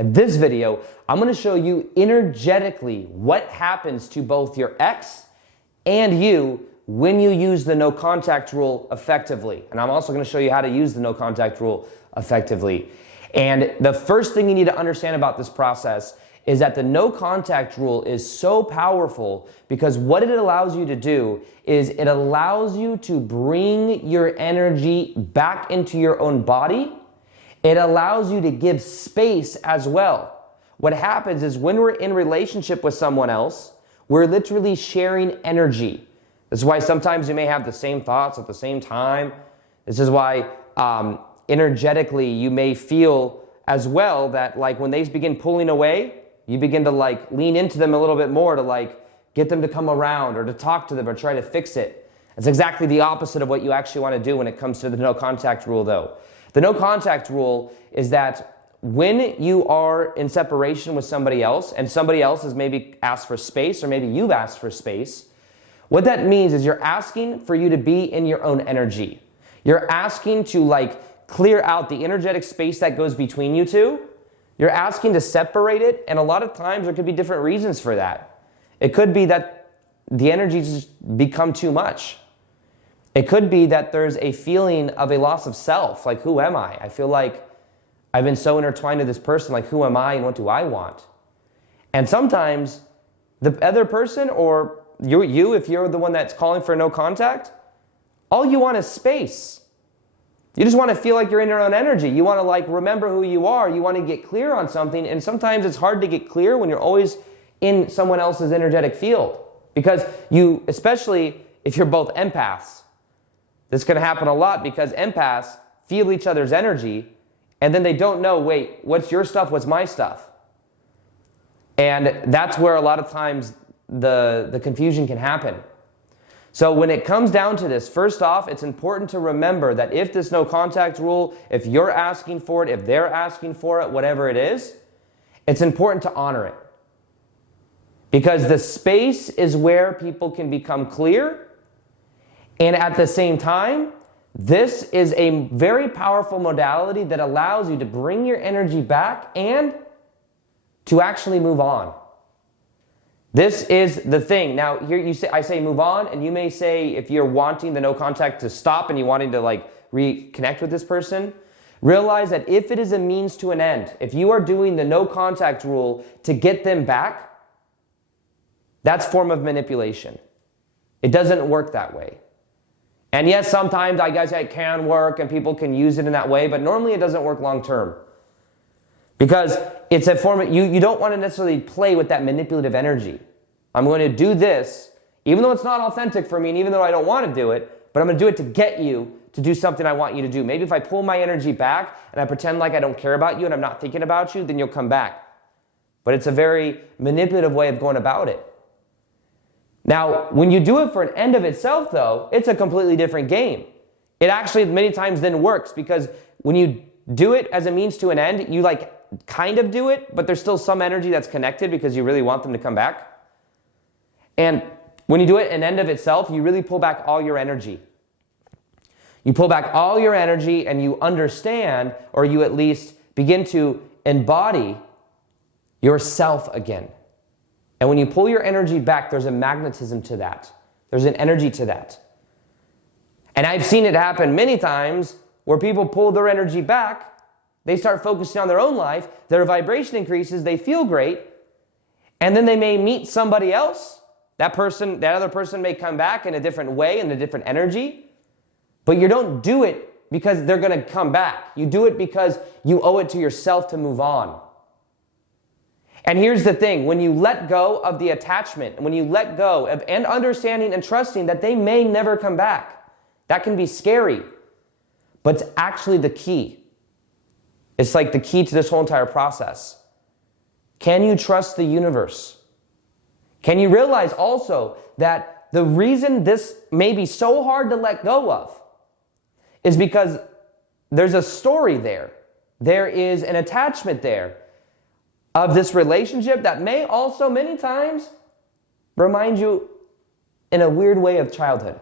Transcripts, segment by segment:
In this video, I'm going to show you energetically what happens to both your ex and you when you use the no contact rule effectively. And I'm also going to show you how to use the no contact rule effectively. And the first thing you need to understand about this process is that the no contact rule is so powerful because what it allows you to do is it allows you to bring your energy back into your own body. It allows you to give space as well. What happens is when we're in relationship with someone else, we're literally sharing energy. This is why sometimes you may have the same thoughts at the same time. This is why energetically you may feel as well that like when they begin pulling away, you begin to like lean into them a little bit more to like get them to come around or to talk to them or try to fix it. It's exactly the opposite of what you actually want to do when it comes to the no contact rule though. The no contact rule is that when you are in separation with somebody else and somebody else has maybe asked for space or maybe you've asked for space, what that means is you're asking for you to be in your own energy. You're asking to like clear out the energetic space that goes between you two. You're asking to separate it, and a lot of times there could be different reasons for that. It could be that the energy just become too much. It could be that there's a feeling of a loss of self, like who am I? I feel like I've been so intertwined with this person, like who am I and what do I want? And sometimes the other person or you, if you're the one that's calling for no contact, all you want is space. You just want to feel like you're in your own energy. You want to like remember who you are. You want to get clear on something. And sometimes it's hard to get clear when you're always in someone else's energetic field. Because you, especially if you're both empaths, this can happen a lot because empaths feel each other's energy and then they don't know, wait, what's your stuff? What's my stuff? And that's where a lot of times the confusion can happen. So when it comes down to this, first off, it's important to remember that if this no contact rule, if you're asking for it, if they're asking for it, whatever it is, it's important to honor it. Because the space is where people can become clear. And at the same time, this is a very powerful modality that allows you to bring your energy back and to actually move on. This is the thing. Now, here I say move on, and you may say if you're wanting the no contact to stop and you wanting to like reconnect with this person, realize that if it is a means to an end, if you are doing the no contact rule to get them back, that's a form of manipulation. It doesn't work that way. And yes, sometimes I guess it can work and people can use it in that way, but normally it doesn't work long term. Because it's a form of, you don't want to necessarily play with that manipulative energy. I'm going to do this, even though it's not authentic for me, and even though I don't want to do it, but I'm going to do it to get you to do something I want you to do. Maybe if I pull my energy back and I pretend like I don't care about you and I'm not thinking about you, then you'll come back. But it's a very manipulative way of going about it. Now, when you do it for an end of itself, though, it's a completely different game. It actually many times then works because when you do it as a means to an end, you like kind of do it, but there's still some energy that's connected because you really want them to come back. And when you do it an end of itself, you really pull back all your energy. You pull back all your energy and you understand, or you at least begin to embody yourself again. And when you pull your energy back, there's a magnetism to that. There's an energy to that. And I've seen it happen many times where people pull their energy back. They start focusing on their own life, their vibration increases, they feel great, and then they may meet somebody else. That other person may come back in a different way, in a different energy, but you don't do it because they're going to come back. You do it because you owe it to yourself to move on. And here's the thing, when you let go of the attachment, when you let go of and understanding and trusting that they may never come back, that can be scary, but it's actually the key. It's like the key to this whole entire process. Can you trust the universe? Can you realize also that the reason this may be so hard to let go of is because there's a story there. There is an attachment there of this relationship that may also many times remind you in a weird way of childhood.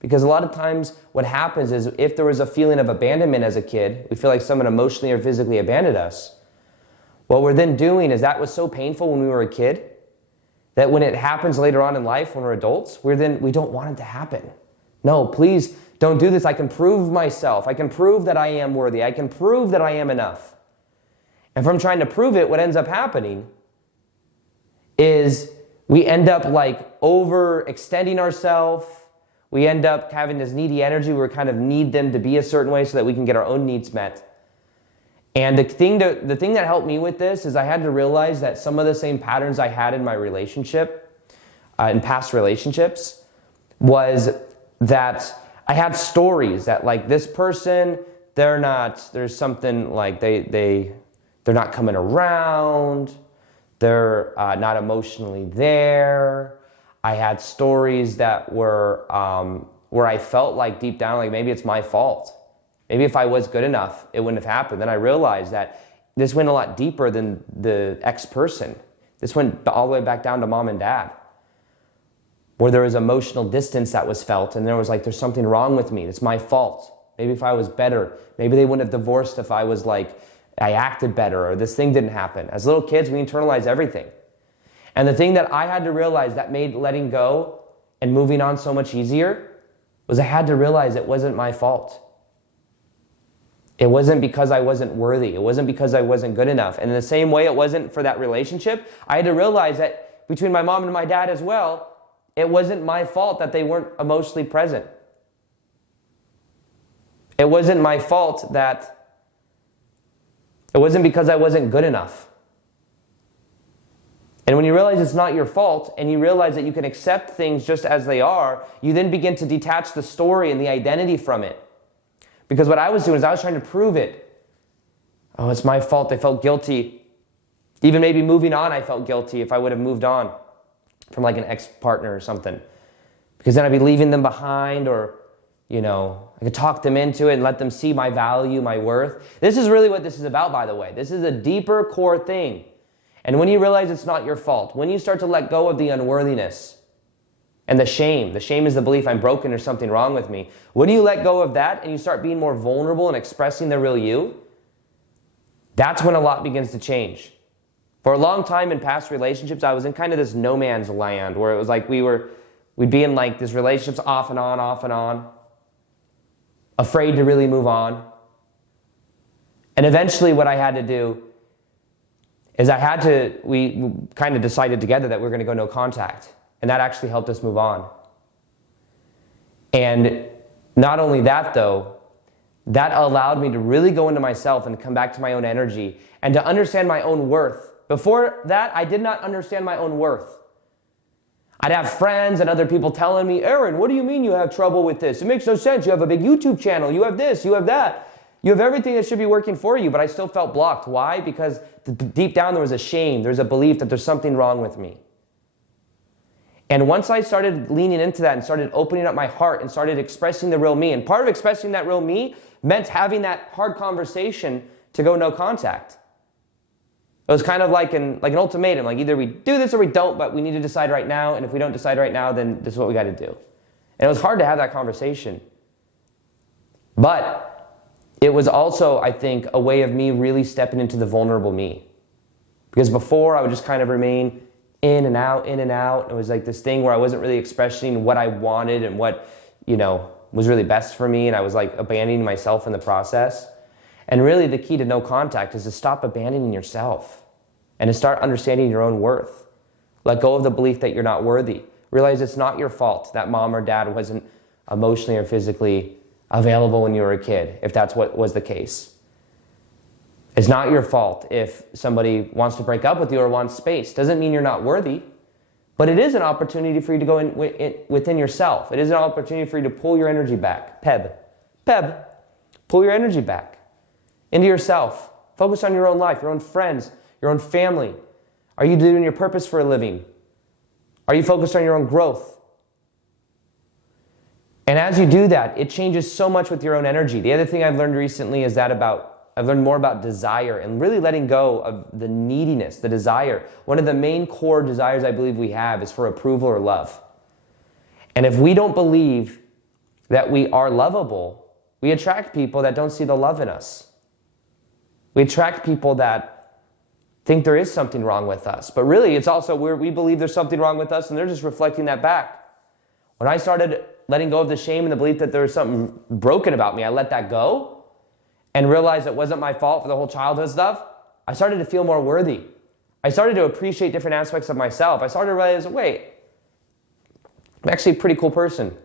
Because a lot of times what happens is if there was a feeling of abandonment as a kid, we feel like someone emotionally or physically abandoned us. What we're then doing is that was so painful when we were a kid that when it happens later on in life, when we're adults, we don't want it to happen. No, please don't do this. I can prove myself. I can prove that I am worthy. I can prove that I am enough. And from trying to prove it, what ends up happening is we end up like overextending ourselves. We end up having this needy energy where we kind of need them to be a certain way so that we can get our own needs met. And the thing that helped me with this is I had to realize that some of the same patterns I had in my relationship, in past relationships, was that I had stories that like this person, there's something like they're not coming around, they're not emotionally there. I had stories that were where I felt like deep down, like maybe it's my fault. Maybe if I was good enough, it wouldn't have happened. Then I realized that this went a lot deeper than the ex-person. This went all the way back down to mom and dad, where there was emotional distance that was felt, and there was like, there's something wrong with me. It's my fault. Maybe if I was better, maybe they wouldn't have divorced if I was like, I acted better, or this thing didn't happen. As little kids, we internalize everything. And the thing that I had to realize that made letting go and moving on so much easier was I had to realize it wasn't my fault. It wasn't because I wasn't worthy. It wasn't because I wasn't good enough. And in the same way it wasn't for that relationship, I had to realize that between my mom and my dad as well, it wasn't my fault that they weren't emotionally present. It wasn't my fault that it wasn't because I wasn't good enough. And when you realize it's not your fault and you realize that you can accept things just as they are, you then begin to detach the story and the identity from it. Because what I was doing is I was trying to prove it. Oh, it's my fault. I felt guilty. Even maybe moving on, I felt guilty if I would have moved on from like an ex-partner or something. Because then I'd be leaving them behind, or, I could talk them into it and let them see my value, my worth. This is really what this is about, by the way. This is a deeper core thing. And when you realize it's not your fault, when you start to let go of the unworthiness and the shame is the belief I'm broken, there's something wrong with me. When you let go of that and you start being more vulnerable and expressing the real you, that's when a lot begins to change. For a long time in past relationships, I was in kind of this no man's land where it was like we'd be in like these relationships off and on, afraid to really move on. And eventually what I had to do is we kind of decided together that we were going to go no contact. And that actually helped us move on. And not only that though, that allowed me to really go into myself and come back to my own energy and to understand my own worth. Before that, I did not understand my own worth. I'd have friends and other people telling me, Aaron, what do you mean you have trouble with this? It makes no sense. You have a big YouTube channel. You have this, you have that. You have everything that should be working for you, but I still felt blocked. Why? Because deep down there was a shame. There's a belief that there's something wrong with me. And once I started leaning into that and started opening up my heart and started expressing the real me, and part of expressing that real me meant having that hard conversation to go no contact. It was kind of like an ultimatum, like either we do this or we don't, but we need to decide right now, and if we don't decide right now, then this is what we got to do. And it was hard to have that conversation. But it was also, I think, a way of me really stepping into the vulnerable me. Because before, I would just kind of remain in and out. It was like this thing where I wasn't really expressing what I wanted and what, was really best for me. And I was like abandoning myself in the process. And really the key to no contact is to stop abandoning yourself and to start understanding your own worth. Let go of the belief that you're not worthy. Realize it's not your fault that mom or dad wasn't emotionally or physically available when you were a kid, if that's what was the case. It's not your fault if somebody wants to break up with you or wants space. Doesn't mean you're not worthy, but it is an opportunity for you to go within yourself. It is an opportunity for you to pull your energy back. Peb. Pull your energy back into yourself. Focus on your own life, your own friends, your own family. Are you doing your purpose for a living? Are you focused on your own growth? And as you do that, it changes so much with your own energy. The other thing I've learned recently is I've learned more about desire and really letting go of the neediness, the desire. One of the main core desires I believe we have is for approval or love. And if we don't believe that we are lovable, we attract people that don't see the love in us. We attract people that think there is something wrong with us. But really, it's also where we believe there's something wrong with us, and they're just reflecting that back. When I started letting go of the shame and the belief that there was something broken about me, I let that go and realized it wasn't my fault for the whole childhood stuff. I started to feel more worthy. I started to appreciate different aspects of myself. I started to realize, wait, I'm actually a pretty cool person.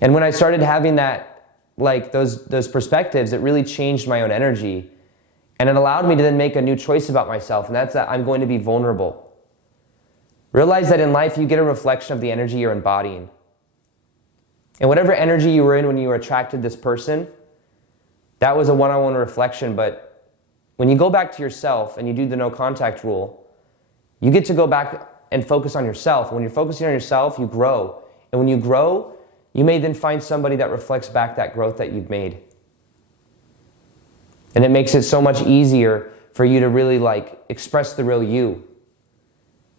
And when I started having that, like those perspectives, it really changed my own energy. And it allowed me to then make a new choice about myself, and that's that I'm going to be vulnerable. Realize that in life you get a reflection of the energy you're embodying. And whatever energy you were in when you were attracted to this person, that was a one-on-one reflection. But when you go back to yourself and you do the no contact rule, you get to go back and focus on yourself. And when you're focusing on yourself, you grow. And when you grow, you may then find somebody that reflects back that growth that you've made. And it makes it so much easier for you to really express the real you.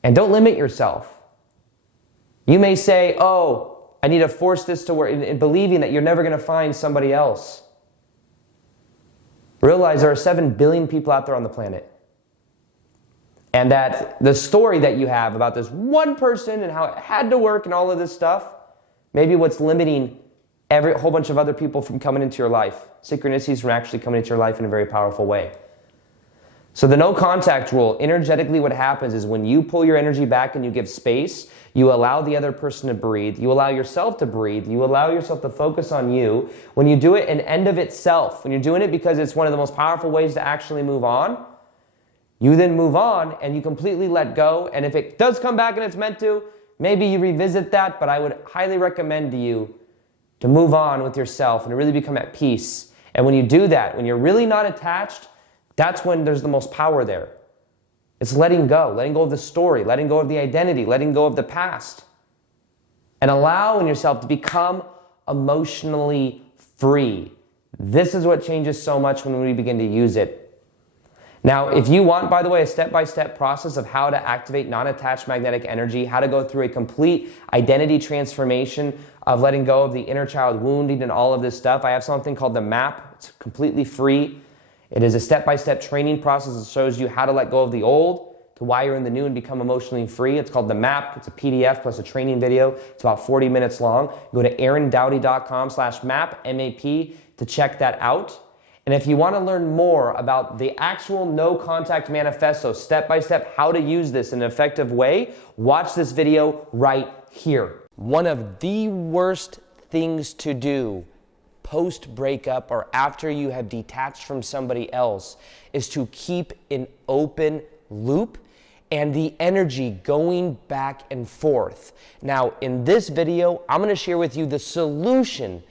And don't limit yourself. You may say, oh, I need to force this to work, in believing that you're never going to find somebody else. Realize there are 7 billion people out there on the planet. And that the story that you have about this one person and how it had to work and all of this stuff, maybe what's limiting a whole bunch of other people from coming into your life. Synchronicities from actually coming into your life in a very powerful way. So the no contact rule, energetically what happens is when you pull your energy back and you give space, you allow the other person to breathe, you allow yourself to breathe, you allow yourself to focus on you. When you do it an end of itself, when you're doing it because it's one of the most powerful ways to actually move on, you then move on and you completely let go. And if it does come back and it's meant to, maybe you revisit that, but I would highly recommend to you to move on with yourself and to really become at peace. And when you do that, when you're really not attached, that's when there's the most power there. It's letting go of the story, letting go of the identity, letting go of the past, and allowing yourself to become emotionally free. This is what changes so much when we begin to use it. Now, if you want, by the way, a step-by-step process of how to activate non-attached magnetic energy, how to go through a complete identity transformation of letting go of the inner child wounding and all of this stuff, I have something called the MAP. It's completely free. It is a step-by-step training process that shows you how to let go of the old, to wire in the new and become emotionally free. It's called the MAP. It's a PDF plus a training video. It's about 40 minutes long. Go to aarondowdy.com/MAP, M-A-P, to check that out. And if you want to learn more about the actual no contact manifesto, step-by-step how to use this in an effective way, watch this video right here. One of the worst things to do post-breakup or after you have detached from somebody else is to keep an open loop and the energy going back and forth. Now, in this video, I'm going to share with you the solution